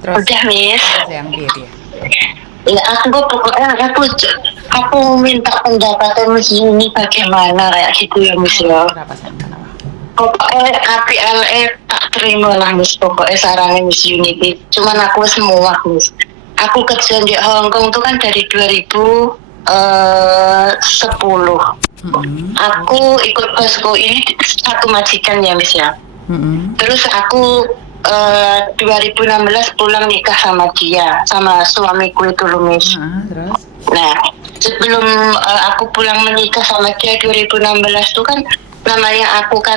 Terus Udah, Miss. terus yang piye? Ya, aku minta pendapat Miss Yuni bagaimana kayak gitu ya, Miss Oh, ya. kenapa sayang? Kenapa? Pokoknya api LE tak terima lah, Miss. Pokoknya sarannya Miss Yuni. Cuman aku semua, Miss. Aku kerja di Hong Kong tuh kan dari 2010. Aku ikut bosku ini satu majikan ya, Miss ya. Terus aku 2016 pulang nikah sama dia, sama suamiku itu loh, Miss. Terus? Nah, sebelum aku pulang menikah sama dia 2016 tuh kan namanya aku kan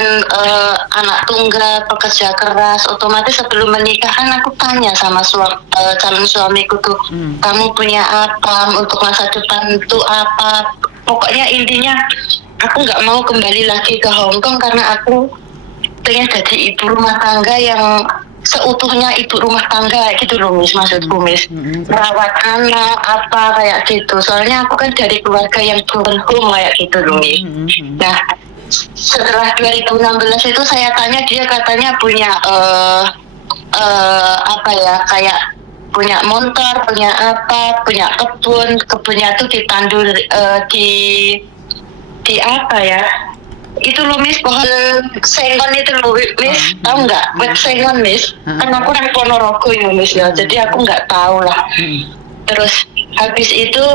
anak tunggal, pekerja keras, otomatis sebelum menikah kan aku tanya sama calon suamiku tuh, kamu punya apa untuk masa depan tuh apa? Pokoknya intinya aku nggak mau kembali lagi ke Hong Kong karena aku pengen jadi ibu rumah tangga yang seutuhnya ibu rumah tangga gitu loh, Miss, maksudku, Miss. Merawat anak apa kayak gitu, soalnya aku kan dari keluarga yang broken home kayak gitu loh, Miss. Nah, setelah 2016 itu saya tanya, dia katanya punya apa ya, kayak punya motor, punya apa, punya kebunnya tuh ditandur di apa ya, itu loh, Miss, pohon sengon itu loh, Miss. Tahu nggak pohon sengon, Miss? Kan aku orang Ponorogo ya, Miss ya, jadi aku nggak tahu lah. Terus habis itu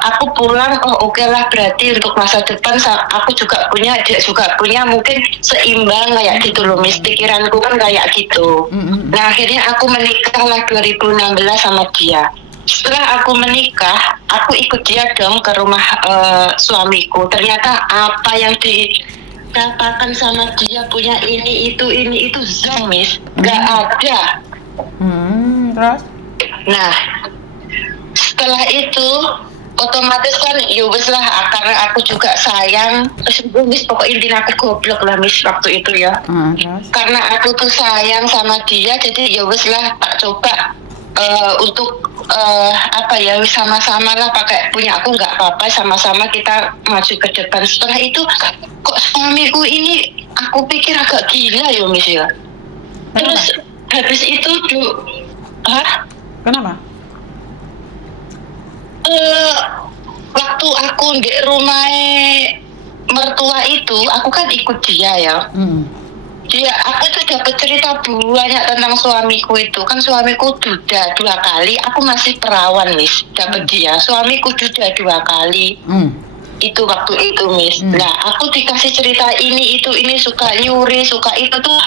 aku pulang, oh oke lah, berarti untuk masa depan aku juga punya, dia juga punya, mungkin seimbang kayak gitu loh, Miss. Pikiranku kan kayak gitu. Nah, akhirnya aku menikah lah 2016 sama dia. Setelah aku menikah, aku ikut dia dong ke rumah suamiku. Ternyata apa yang dikatakan sama dia punya ini itu zong, Miss. Gak ada. Terus? Nah, setelah itu otomatis kan wes lah, karena aku juga sayang. Miss, pokoknya intinya aku goblok lah, Miss, waktu itu ya. Terus? Karena aku tuh sayang sama dia, jadi wes lah tak coba untuk apa ya, sama-sama lah, pakai punya aku nggak apa-apa, sama-sama kita maju ke depan. Setelah itu kok suamiku ini aku pikir agak gila ya, Miss ya. Terus habis itu Kenapa? Waktu aku di rumah mertua itu, aku kan ikut dia ya. Aku tuh dapat cerita banyak tentang suamiku itu. Kan suamiku duda 2 kali, aku masih perawan, Miss. Dapat dia, suamiku duda 2 kali. Itu waktu itu, Miss. Nah, aku dikasih cerita ini suka nyuri, suka itu tuh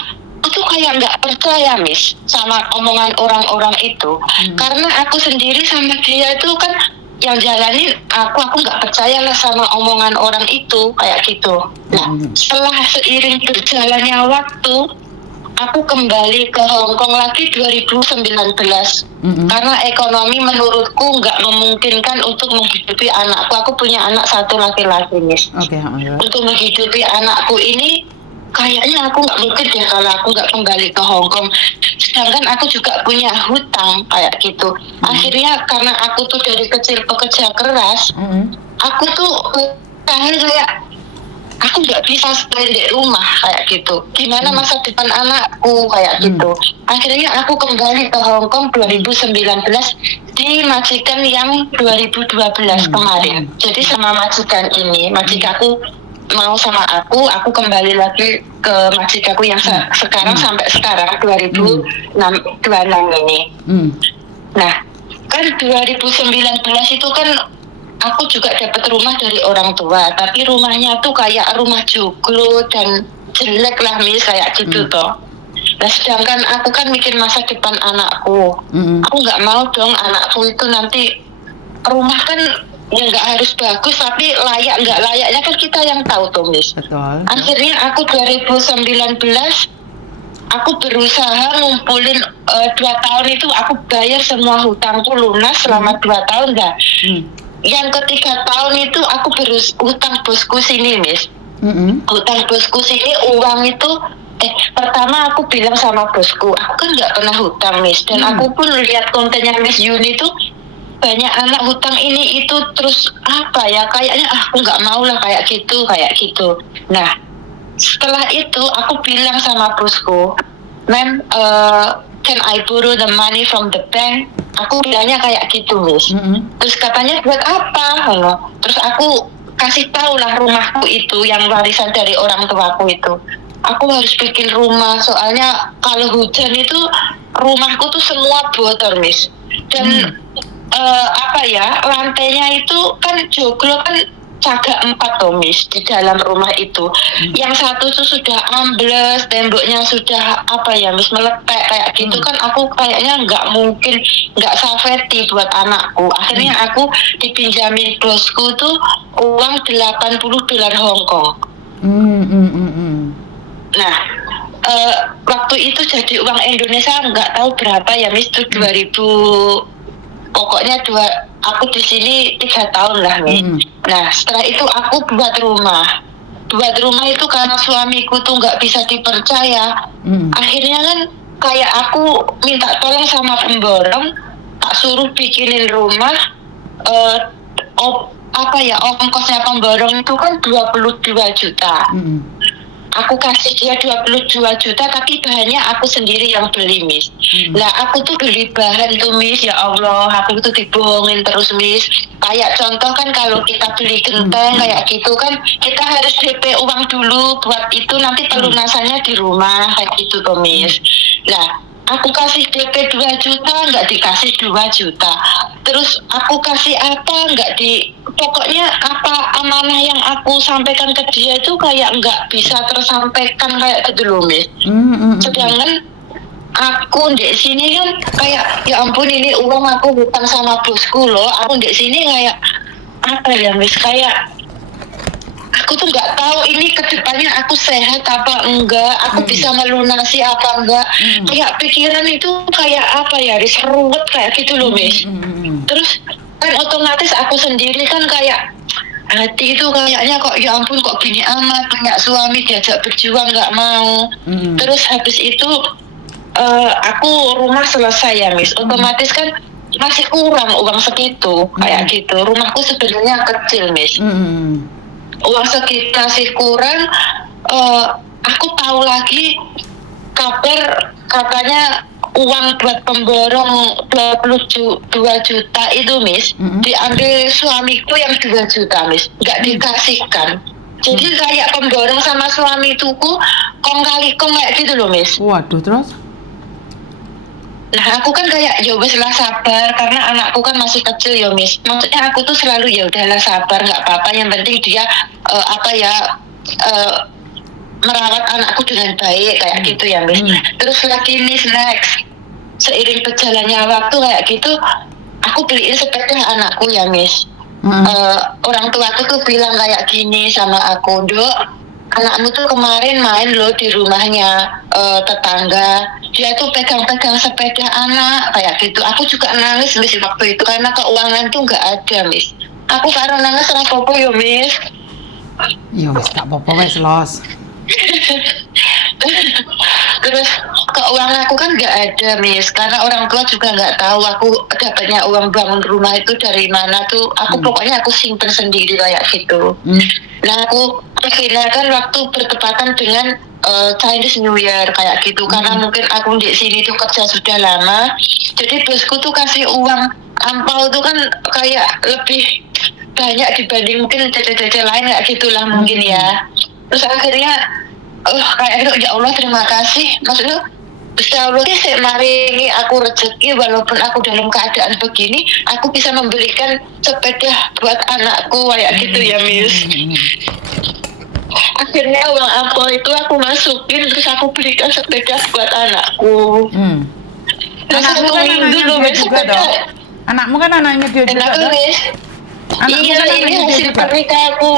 kayak nggak percaya, Miss, sama omongan orang-orang itu. Karena aku sendiri sama dia itu kan yang jalanin aku nggak percaya lah sama omongan orang itu kayak gitu. Nah, setelah seiring berjalannya waktu, aku kembali ke Hong Kong lagi 2019 karena ekonomi menurutku nggak memungkinkan untuk menghidupi anakku. Aku punya anak satu laki-laki, Miss. Untuk menghidupi anakku ini kayaknya aku nggak mungkin deh kalau aku nggak kembali ke Hong Kong. Sedangkan aku juga punya hutang kayak gitu. Akhirnya karena aku tuh dari kecil pekerja keras, aku tuh kayak aku nggak bisa stay di rumah kayak gitu. Gimana masa depan anakku kayak gitu. Akhirnya aku kembali ke Hong Kong 2019 di majikan yang 2012 kemarin. Jadi sama majikan ini, majikanku mau sama aku kembali lagi ke majikanku yang sekarang sampai sekarang 2026 ini. Nah, kan 2019 itu kan aku juga dapat rumah dari orang tua, tapi rumahnya tuh kayak rumah joglo dan jelek lah, Miss, kayak gitu toh. Nah, sedangkan aku kan mikir masa depan anakku. Aku nggak mau dong anakku itu nanti, rumah kan ya nggak harus bagus, tapi layak nggak layaknya kan kita yang tahu tuh, Miss. Betul. Akhirnya aku 2019 aku berusaha ngumpulin 2 tahun itu aku bayar semua hutangku lunas selama 2 tahun dah. Yang ketiga tahun itu aku hutang bosku sini, Miss. Hutang bosku sini uang itu pertama aku bilang sama bosku, aku kan nggak pernah hutang, Miss, dan aku pun lihat kontennya Miss Yuni tuh banyak anak hutang ini itu, terus apa ya, kayaknya aku nggak mau lah kayak gitu. Nah, setelah itu aku bilang sama bosku, can I borrow the money from the bank? Aku bilangnya kayak gitu, Miss. Terus katanya buat apa? Terus aku kasih tahu lah rumahku itu yang warisan dari orang tuaku itu. Aku harus bikin rumah, soalnya kalau hujan itu rumahku tuh semua bocor, Miss. Dan lantainya itu kan joglo kan cagak 4 toh, Miss, di dalam rumah itu. Yang satu tuh sudah ambles, temboknya sudah Miss, melepek kayak gitu kan. Aku kayaknya nggak safety buat anakku. Akhirnya aku dipinjamin bosku tuh uang $80 Hong Kong. Nah, waktu itu jadi uang Indonesia nggak tahu berapa ya, Miss, itu 2000. Pokoknya aku di sini 3 tahun lah, Miss. Nah, setelah itu aku buat rumah. Buat rumah itu karena suamiku tuh nggak bisa dipercaya. Akhirnya kan kayak aku minta tolong sama pemborong, tak suruh bikinin rumah. Ongkosnya pemborong itu kan 22 juta. Aku kasih dia 22 juta, tapi bahannya aku sendiri yang beli, Miss. Lah aku tuh beli bahan tuh, Miss, ya Allah, aku tuh dibohongin terus, Miss. Kayak contoh kan kalau kita beli genteng kayak gitu kan, kita harus DP uang dulu buat itu, nanti pelunasannya di rumah kayak gitu tuh, Miss. Lah aku kasih DP 2 juta, nggak dikasih 2 juta. Terus aku kasih pokoknya apa amanah yang aku sampaikan ke dia itu kayak nggak bisa tersampaikan kayak gitu loh, Miss. Sedangkan aku di sini kan kayak, ya ampun, ini uang aku hutang sama bosku loh. Aku di sini kayak Miss, kayak aku tuh nggak tahu ini kedepannya aku sehat apa enggak, aku bisa melunasi apa enggak. Kayak pikiran itu kayak ruwet kayak gitu loh, Miss. Terus kan otomatis aku sendiri kan kayak hati itu kayaknya kok, ya ampun, kok gini amat, banyak suami diajak berjuang nggak mau. Terus habis itu aku rumah selesai ya, Miss. Otomatis kan masih kurang uang segitu kayak gitu. Rumahku sebenarnya kecil, Miss. Uang segitu masih kurang. Aku tahu lagi kabar katanya uang buat pemborong 22 juta itu, Miss, diambil suamiku yang 2 juta, Miss, nggak dikasihkan. Jadi kayak pemborong sama suami tuku kong kali kong kayak gitu loh, Miss. Waduh, terus? Nah aku kan kayak ya wes lah, sabar, karena anakku kan masih kecil ya, Miss. Maksudnya aku tuh selalu ya udahlah sabar, nggak apa-apa, yang penting dia merawat anakku dengan baik kayak gitu ya, Miss. Terus lagi, Miss, next seiring berjalannya waktu kayak gitu, aku beliin sepeda anakku ya, Miss. Orang tuaku tuh bilang kayak gini sama aku, Dok, anakmu tuh kemarin main loh di rumahnya tetangga, dia tuh pegang-pegang sepeda anak kayak gitu. Aku juga nangis, Miss, waktu itu karena keuangan tuh nggak ada, Miss. Aku karena nangis apa-apa ya, Miss. Ya wes, gak apa-apa, wes los. Terus keuangan aku kan nggak ada, Miss, karena orang tua juga nggak tahu aku dapatnya uang bangun rumah itu dari mana tuh. Aku pokoknya aku simpen sendiri kayak gitu. Nah aku akhirnya kan waktu bertepatan dengan Chinese New Year kayak gitu, karena mungkin aku di sini tuh kerja sudah lama, jadi bosku tuh kasih uang ampau tuh kan kayak lebih banyak dibanding mungkin cece-cece lain kayak gitulah mungkin ya. Terus akhirnya kayak ya Allah, terima kasih, maksudnya Insya Allah sih maringi aku rezeki, walaupun aku dalam keadaan begini aku bisa membelikan sepeda buat anakku kayak gitu ya, Miss. Akhirnya uang apa itu aku masukin, terus aku belikan sepeda buat anakku. Anakmu kan anaknya dia juga dong. Anakmu kan anaknya dia juga dong. Iya, ini hasil pernikahanku.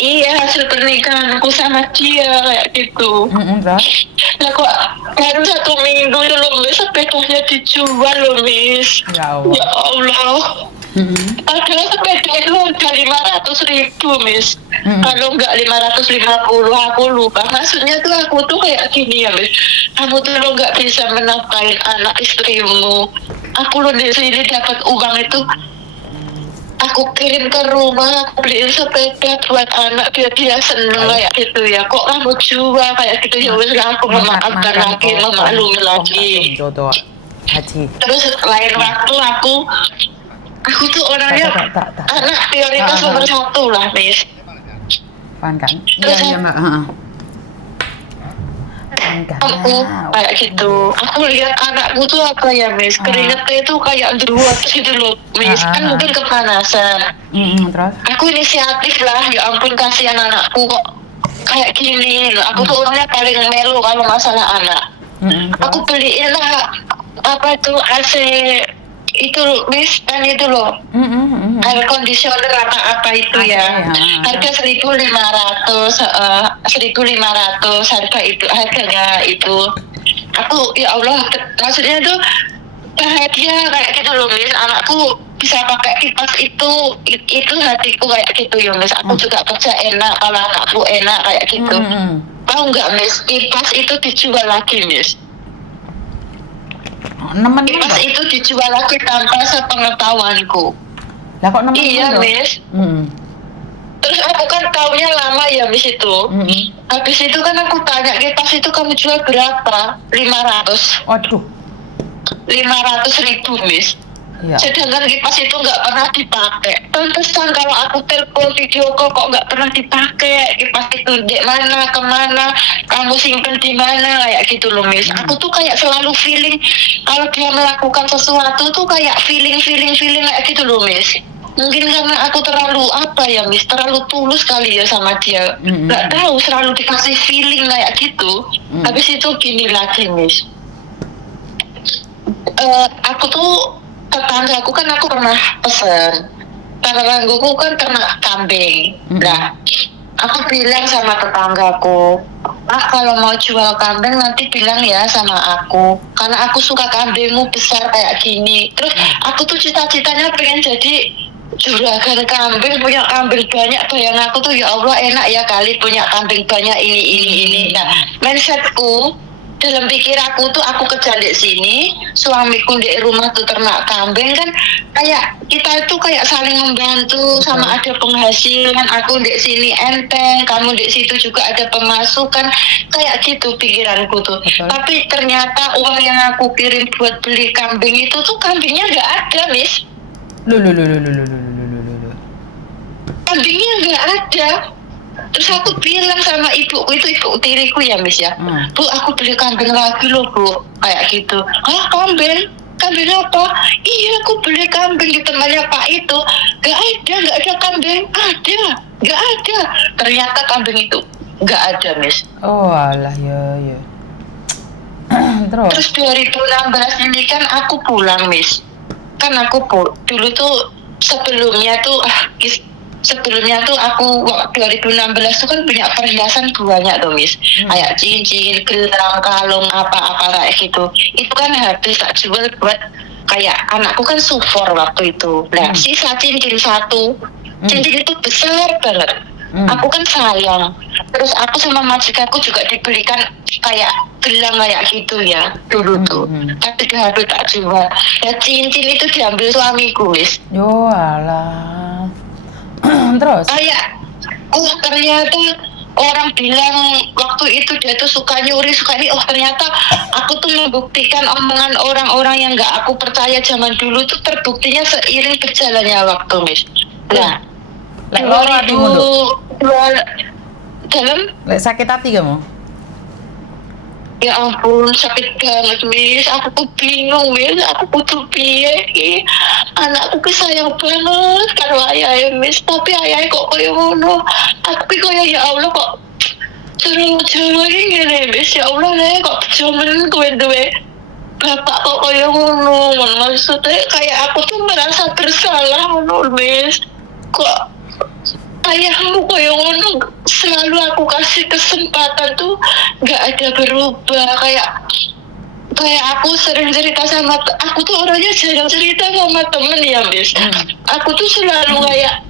Iya, hasil pernikahanku sama dia kayak gitu. Lah kok baru 1 minggu itu loh, Miss, sepedanya dijual loh, Miss. Ya Allah. Ya Allah. Padahal sepeda itu udah 500.000, Miss. Kalau nggak 550, aku lupa. Maksudnya tuh aku tuh kayak gini ya, Miss. Kamu tuh lo nggak bisa menafkahin anak istrimu. Aku lo di sini dapat uang itu aku kirim ke rumah, aku beliin sepeda buat anak biar dia seneng kayak gitu ya. Kok kamu jual kayak gitu ya? Wes aku memaafkan lagi, memaklumi lagi. Terus lain waktu aku tuh orangnya anak prioritas nomor 1 lah, Miss. Paham kan? Iya, Mbak. Aku kayak gitu. Aku lihat anakku tuh apa ya, Miss? Keringetnya itu kayak druat gitu loh, Miss. Kan mungkin kepanasan. Terus? Aku inisiatif lah, ya ampun kasihan anakku kok kayak gini. Aku tuh orangnya paling melo kalau masalah anak. Aku beliin lah apa itu AC itu Miss, kan itu loh air conditioner apa itu ya, harga 1.500 harga itu, harganya itu. Aku ya Allah, maksudnya tuh bahagia kayak gitu loh, Miss. Anakku bisa pakai kipas itu hatiku kayak gitu ya, Miss. Aku juga kerja enak kalau anakku enak kayak gitu. Tahu nggak, Miss, kipas itu dijual lagi, Miss. Kipas itu dijual lagi tanpa sepengetahuanku. Lah kok nemen? Iya, Miss. Terus aku kan taunya lama ya, Miss itu. Habis itu kan aku tanya, kipas itu kamu jual berapa? 500. Waduh. 500.000, Miss. Iya. Sedangkan kipas itu nggak pernah dipakai. Pantesan kalau aku telepon video call kok nggak pernah dipakai. Kipas itu di mana, kemana, kamu simpen di mana, kayak gitu loh, Miss. Aku tuh kayak selalu feeling kalau dia melakukan sesuatu tuh kayak feeling kayak gitu loh, Miss. Mungkin karena aku terlalu apa ya, Miss, terlalu tulus kali ya sama dia. Nggak tahu, selalu dikasih feeling kayak gitu. Habis itu gini lagi, Miss. Aku tuh tetanggaku kan aku pernah pesen, tetanggaku kan ternak kambing. Nah, aku bilang sama tetanggaku, kalau mau jual kambing nanti bilang ya sama aku, karena aku suka kambingmu besar kayak gini. Terus aku tuh cita-citanya pengen jadi juragan kambing, punya kambing banyak. Bayang aku tuh ya Allah, enak ya kali punya kambing banyak ini. Nah, mindsetku dalam pikiranku tuh, aku kerja di sini, suamiku di rumah tuh ternak kambing, kan kayak kita itu kayak saling membantu, sama ada penghasilan. Aku di sini enteng, kamu di situ juga ada pemasukan, kayak gitu pikiranku tuh. Tapi ternyata uang yang aku kirim buat beli kambing itu tuh kambingnya nggak ada, Miss. Kambingnya nggak ada. Terus aku bilang sama ibuku, itu ibu tiriku ya, Miss ya, Bu, aku beli kambing lagi loh, Bu, kayak gitu. Hah, kambing apa? Iya, aku beli kambing di temannya Pak itu. Gak ada kambing. Gak ada. Ternyata kambing itu gak ada, Miss. Oh alah, ya. Terus 2016 ini kan aku pulang, Miss. Kan aku dulu tuh sebelumnya tuh aku 2016 tuh kan punya perhiasan banyak tuh, Miss. Kayak cincin, gelang, kalung, apa-apa kayak gitu. Itu kan habis tak jual buat kayak anakku kan sufor waktu itu. Nah, sisa cincin satu. Cincin itu besar banget. Aku kan sayang. Terus aku sama majikanku juga dibelikan kayak gelang kayak gitu ya dulu tuh. Tapi habis tak jual. Ya cincin itu diambil suamiku, Miss. Yo alah. Terus? Kayak, ternyata orang bilang waktu itu dia tuh suka nyuri, suka ini. Ternyata aku tuh membuktikan omongan orang-orang yang nggak aku percaya zaman dulu tuh terbuktinya seiring berjalannya waktu, Miss. Nah, 2002 dalam sakit hati kamu? Ya ampun, sakit banget, Miss. Aku tuh bingung, Miss. Aku butuh piye. Anakku sayang banget karo ayah, Miss. Tapi ayah kok koyo ngono. Tapi koyo ya Allah kok Jawa ngene, Miss. Ya Allah, kok jaman duwe bapak kok koyo ngono. Maksudnya kayak aku tuh merasa bersalah ngono, Miss. Kok ayahmu koyo ngono, selalu aku kasih kesempatan tuh nggak ada berubah. Kayak aku sering cerita sama, aku tuh orangnya jarang cerita sama temen ya, Miss. Aku tuh selalu kayak,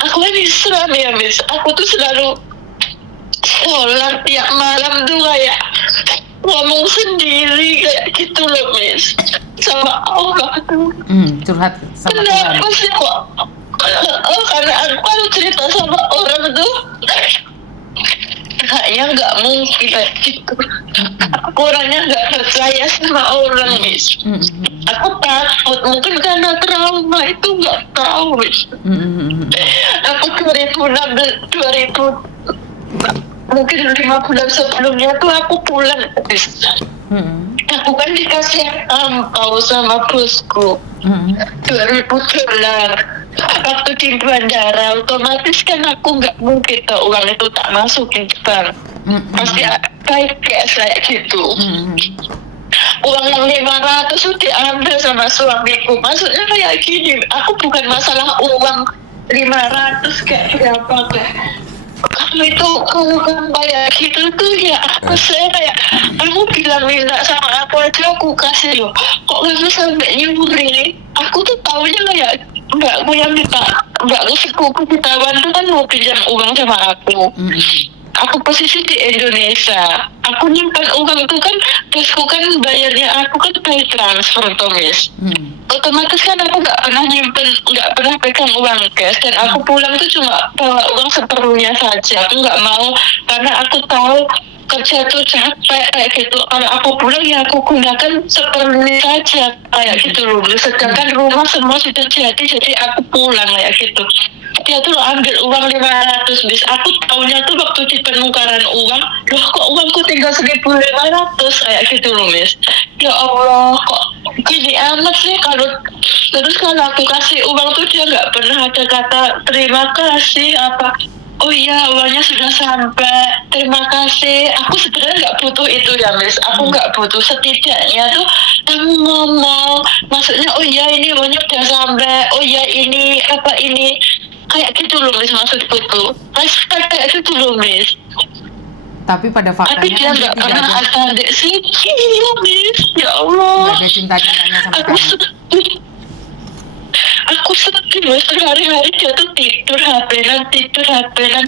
aku kan Islam ya, Miss. Aku tuh selalu sholat tiap malam tuh kayak ngomong sendiri kayak gitu loh, Miss. sama Allah tuh. Curhat sama Kenapa sih kok? Karena aku kalau cerita sama orang tuh kayaknya nggak mungkin kayak gitu. Aku orangnya nggak percaya sama orang, Miss. Aku takut, mungkin karena trauma itu nggak tahu, Miss. Aku 2006, mungkin 5 bulan sebelumnya tuh aku pulang, Miss. Aku kan dikasih angpau sama bosku. 2000 dolar. Waktu di bandara, otomatis kan aku nggak mungkin uang itu tak masukin ke bank. Pasti kayak kayak gitu. Uang yang 500 itu diambil sama suamiku. Maksudnya kayak gini, aku bukan masalah uang 500 kayak berapa kayak. Kamu itu kalau kamu kayak gitu tuh ya aku saya kayak kamu bilang minta sama aku aja aku kasih loh. Kok kamu sampai nyuri? Aku tuh taunya kayak mbakku yang minta, mbakku sepupu Kitawan tuh kan mau pinjam uang sama aku. Aku posisi di Indonesia. Aku nyimpan uang itu kan, bosku kan bayarnya aku kan by transfer tuh, Miss. Otomatis kan aku nggak pernah nyimpen, nggak pernah pegang uang cash, dan aku pulang tuh cuma bawa uang seperlunya saja. Aku nggak mau karena aku tahu kerja tuh capek kayak gitu. Kalau aku pulang ya aku gunakan seperlunya saja kayak gitu loh. Sedangkan rumah semua sudah jadi aku pulang kayak gitu. Dia tuh ambil uang 500, bis. Aku taunya tuh waktu di penukaran uang, loh kok uangku tinggal 1.500 kayak gitu loh, Miss. Ya Allah, kok gini amat sih. Terus kalau aku kasih uang tuh dia nggak pernah ada kata terima kasih apa. Oh iya, uangnya sudah sampai. Terima kasih. Aku sebenarnya nggak butuh itu ya, Miss. Aku nggak butuh. Setidaknya tuh kamu ngomong, maksudnya oh iya ini uangnya sudah sampai. Oh iya ini apa ini. Kayak gitu loh, Miss, maksudku tuh. Respect kayak gitu loh, Miss. Tapi pada faktanya tapi dia nggak pernah ada dek sini, Miss. Ya Allah. Nggak ada cinta-cintanya sama kamu. Aku sedih, Miss. Hari-hari dia tuh tidur HP-an.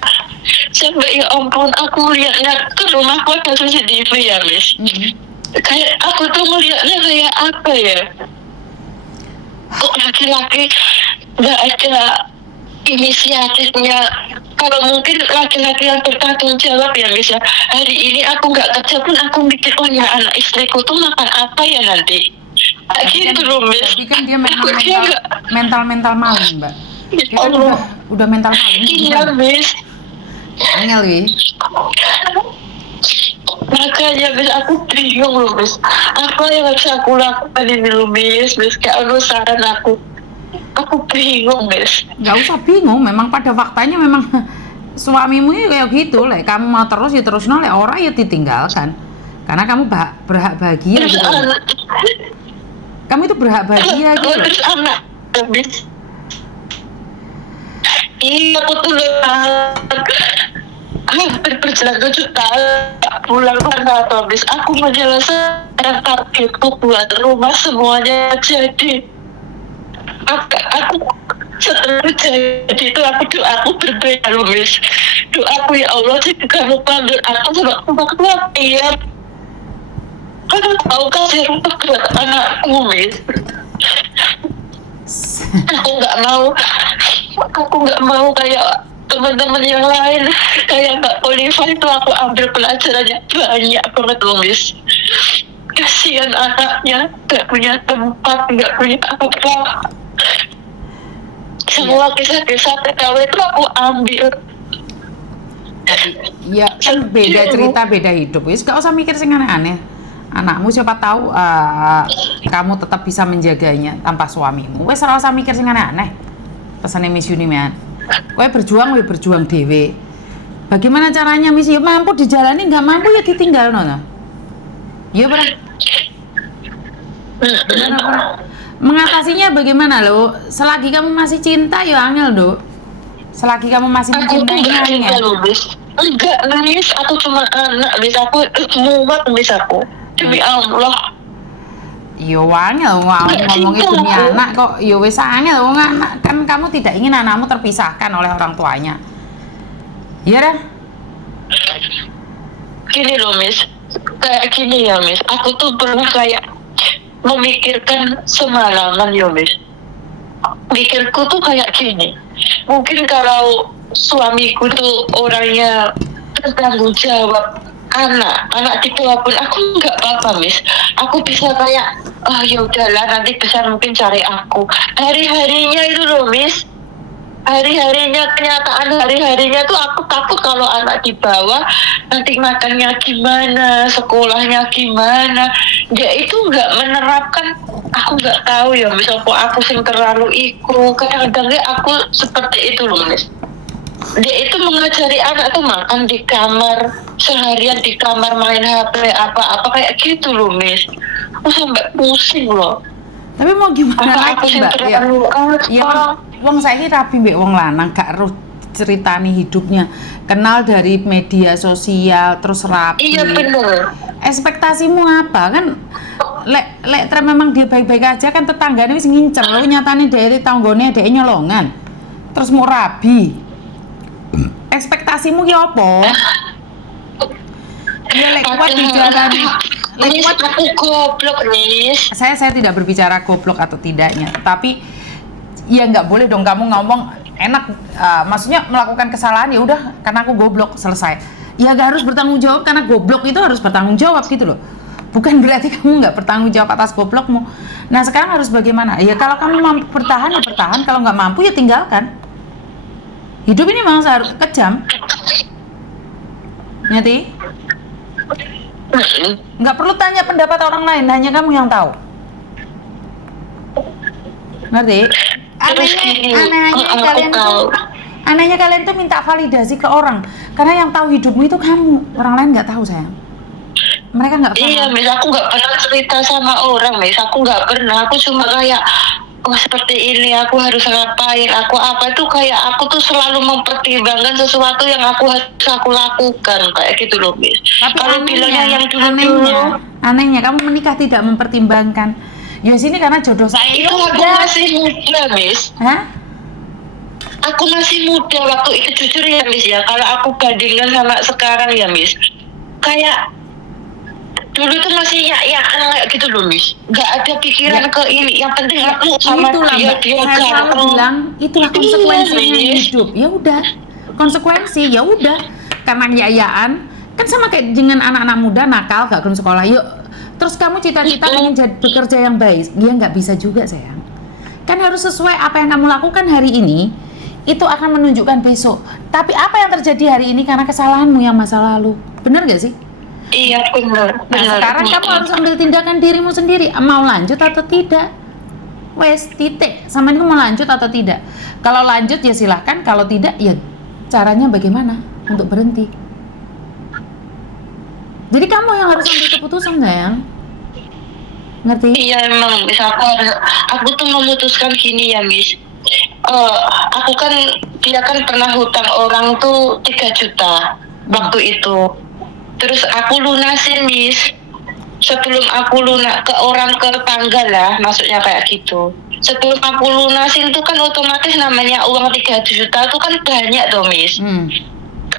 Sampai ya ampun, aku lihatnya ke rumahku ada CCTV ya, Miss. Kayak aku tuh melihatnya kayak apa ya? Kok laki-laki nggak ada inisiatifnya. Kalau mungkin laki-laki yang bertanggung jawab ya, Miss, ya. Hari ini aku nggak kerja pun aku mikir, oh ya anak istriku tuh makan apa ya nanti. Gitu loh, Miss. Tapi kan dia mental maling, Mbak. Dia kan udah mental maling. Iya, Miss. Angel, Wi. Makanya, Miss, aku bingung loh, Miss. Apa yang harus aku lakukan ini loh, Miss. Kayak saran aku bingung, Miss. Gak usah bingung, memang pada faktanya memang suamimu ya kayak gitu lah. Kamu mau terus ya terus nolak, orang ya ditinggalkan. Karena kamu berhak bahagia gitu. Kamu itu berhak bahagia gitu. Terus anak, Miss. Iya, aku tuh hampir berjalan 7 tahun pulang karena habis aku menyelesaikan targetku buat rumah semuanya jadi. Aku setelah jadi itu aku berbeda loh, Miss. Doaku ya Allah, jika kamu panggil aku waktu iya aku tahu kasih rumah buat anakku, Miss. Aku nggak mau kayak teman-teman yang lain kayak Mbak Oliva itu. Aku ambil pelajarannya banyak banget loh, Miss. Kasihan anaknya nggak punya tempat, nggak punya apa. Semua kisah-kisah TKW itu aku ambil. Ya kan beda cerita, beda hidup. Wis gak usah mikir sing aneh-aneh. Anakmu siapa tahu kamu tetap bisa menjaganya tanpa suamimu. Wis ora usah mikir sing aneh-aneh. Pesane Miss Yuni men. Kowe berjuang dhewe. Bagaimana caranya, Miss? Ya mampu dijalani, nggak mampu ya ditinggal no. Ya benar. Mengatasinya bagaimana lo? Selagi kamu masih cinta ya angel do. Selagi kamu masih mencintainya ya. Enggak, Miss. Aku cuma anak, Miss. Aku muat, Miss, aku. Demi Allah. Yo angel ngomongnya demi anak kok. Yo wis angel wong anak kan kamu tidak ingin anakmu terpisahkan oleh orang tuanya. Iya dah. Gini loh, Miss. Kayak gini ya, Miss. Aku tuh pernah kayak memikirkan semalaman ya Miss. Mikirku tuh kayak gini, mungkin kalau suamiku tuh orangnya bertanggung jawab, anak di bawah pun aku nggak apa-apa Miss. Aku bisa kayak, oh ya udahlah nanti besar mungkin cari aku. Hari-harinya itu loh Miss, hari-harinya, kenyataan hari-harinya tuh aku takut kalau anak di bawah nanti makannya gimana, sekolahnya gimana. Dia itu nggak menerapkan, aku nggak tahu ya Miss, aku sing terlalu kadang-kadang aku seperti itu loh Miss. Dia itu mengajari anak tuh makan di kamar, seharian di kamar main HP apa-apa kayak gitu loh Miss. Aku sampai pusing loh. Tapi mau gimana lagi Mbak? Ya, wong saiki rapi mbek wong lanang gak ero ceritani hidupnya. Kenal dari media sosial terus rapi. Iya bener. Ekspektasimu apa? Kan lek memang dia baik-baik aja kan tetanggane wis ngincer lho nyatane dari tanggane dhek nyolongan. Terus mau rabi. Ekspektasimu ki apa? Ya lek kuat dijalani. Miss, aku goblok Miss. Saya tidak berbicara goblok atau tidaknya, tapi ya nggak boleh dong kamu ngomong enak, maksudnya melakukan kesalahan ya udah karena aku goblok selesai. Ya nggak harus bertanggung jawab karena goblok itu harus bertanggung jawab gitu loh. Bukan berarti kamu nggak bertanggung jawab atas goblokmu. Nah sekarang harus bagaimana? Ya kalau kamu mampu bertahan ya bertahan, kalau nggak mampu ya tinggalkan. Hidup ini memang harus kejam. Ngerti? Nggak perlu tanya pendapat orang lain, hanya kamu yang tahu. Ngerti? Anehnya kalian tuh minta validasi ke orang, karena yang tahu hidupmu itu kamu, orang lain nggak tahu sayang. Mereka nggak paham. Iya Miss, aku nggak pernah cerita sama orang Miss, aku nggak pernah, aku cuma kayak oh seperti ini aku harus ngapain, aku apa itu kayak aku tuh selalu mempertimbangkan sesuatu yang aku lakukan kayak gitu loh Miss. Tapi kalau bilangnya yang dulu anehnya kamu menikah tidak mempertimbangkan. Ya sini karena jodoh saya itu aku masih muda Miss. Hah? Aku masih muda waktu itu jujur ya Miss ya, kalau aku bandingkan sama sekarang ya Miss, kayak dulu tuh masih ya kayak gitu loh Miss, nggak ada pikiran ke ini, yang penting aku sama dia saya selalu bilang itulah konsekuensinya hidup. Ya udah konsekuensi, ya udah karena yayaan kan sama kayak dengan anak-anak muda nakal gak ke sekolah, yuk terus kamu cita-cita ingin bekerja yang baik, dia nggak bisa juga sayang. Kan harus sesuai apa yang kamu lakukan hari ini itu akan menunjukkan besok. Tapi apa yang terjadi hari ini karena kesalahanmu yang masa lalu, benar gak sih? Iya benar. Nah, sekarang kamu harus ambil tindakan dirimu sendiri, mau lanjut atau tidak. Wes titik, sama ini mau lanjut atau tidak. Kalau lanjut ya silahkan, kalau tidak ya caranya bagaimana untuk berhenti. Jadi kamu yang harus ambil keputusan sayang. Ngerti? Iya emang Miss, aku tuh memutuskan gini ya Miss. Aku kan dia kan pernah hutang orang tuh 3 juta waktu itu. Terus aku lunasin Miss. Sebelum aku lunak ke orang ke tangga lah, maksudnya kayak gitu. Sebelum aku lunasin tuh kan otomatis namanya uang 3 juta tuh kan banyak tuh Miss.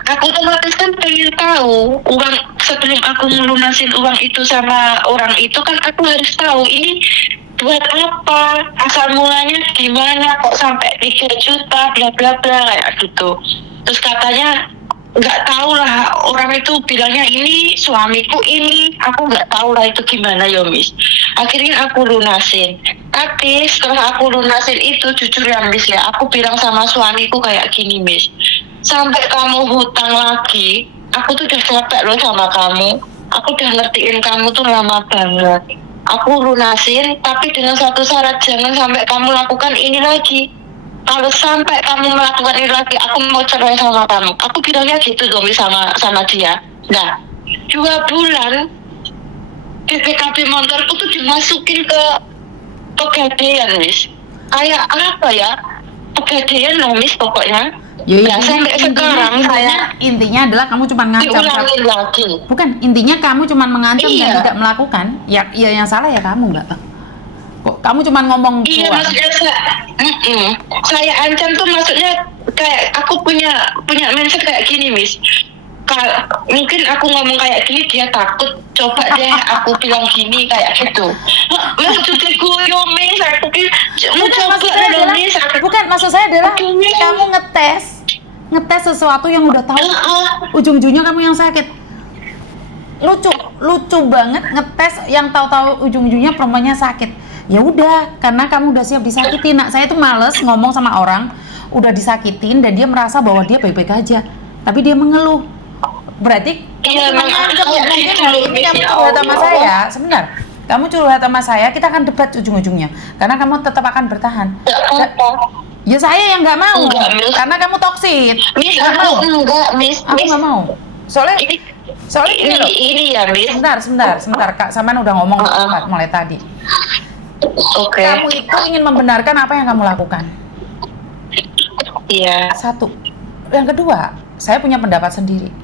Aku otomatis kan pengen tahu uang, sebelum aku melunasin uang itu sama orang itu kan aku harus tahu ini buat apa, asal mulanya gimana kok sampai 3 juta bla bla bla kayak gitu. Terus katanya nggak tahu lah, orang itu bilangnya ini suamiku ini, aku nggak tahu lah itu gimana ya Miss. Akhirnya aku lunasin, tapi setelah aku lunasin itu jujur ya Miss ya, aku bilang sama suamiku kayak gini Miss, sampai kamu hutang lagi, aku tuh udah capek loh sama kamu, aku udah ngertiin kamu tuh lama banget, aku lunasin tapi dengan satu syarat, jangan sampai kamu lakukan ini lagi. Kalau sampai kamu melakukan ini lagi, aku mau cerai sama kamu. Aku bilangnya gitu dong sama dia. Nah, 2 bulan BPKB motorku tuh dimasukin ke pegadaian, Miss. Kayak apa ya? Pegadaian lah, Miss, pokoknya. Ya, sampai sekarang intinya adalah kamu cuma ngancam. Lagi. Bukan, intinya kamu cuma mengancam dan tidak melakukan. Ya yang salah ya kamu nggak. Kok kamu cuma ngomong iya doang. Maksudnya saya ancam tuh maksudnya kayak aku punya mindset kayak gini Miss, mungkin aku ngomong kayak gini dia takut. Coba deh aku bilang gini kayak gitu. Maksudnya gue Miss, aku mau coba dong Miss. Bukan, maksud saya adalah kamu ngetes sesuatu yang udah tahu ujung-ujungnya kamu yang sakit. Lucu banget ngetes yang tahu-tahu ujung-ujungnya perempuannya sakit. Ya udah, karena kamu udah siap disakitin. Nah, saya tuh males ngomong sama orang udah disakitin dan dia merasa bahwa dia baik-baik aja, tapi dia mengeluh. Berarti mungkin hari ini kamu curhat sama saya. Sebentar, kamu curhat sama saya, kita akan debat ujung-ujungnya. Karena kamu tetap akan bertahan. Ya saya yang nggak mau, karena kamu toksit. Miss, aku nggak mau. Soalnya ini ya, Miss. Sebentar, Kak Saman udah ngomong mulai tadi. Oke. Kamu itu ingin membenarkan apa yang kamu lakukan. Iya. Satu. Yang kedua, saya punya pendapat sendiri.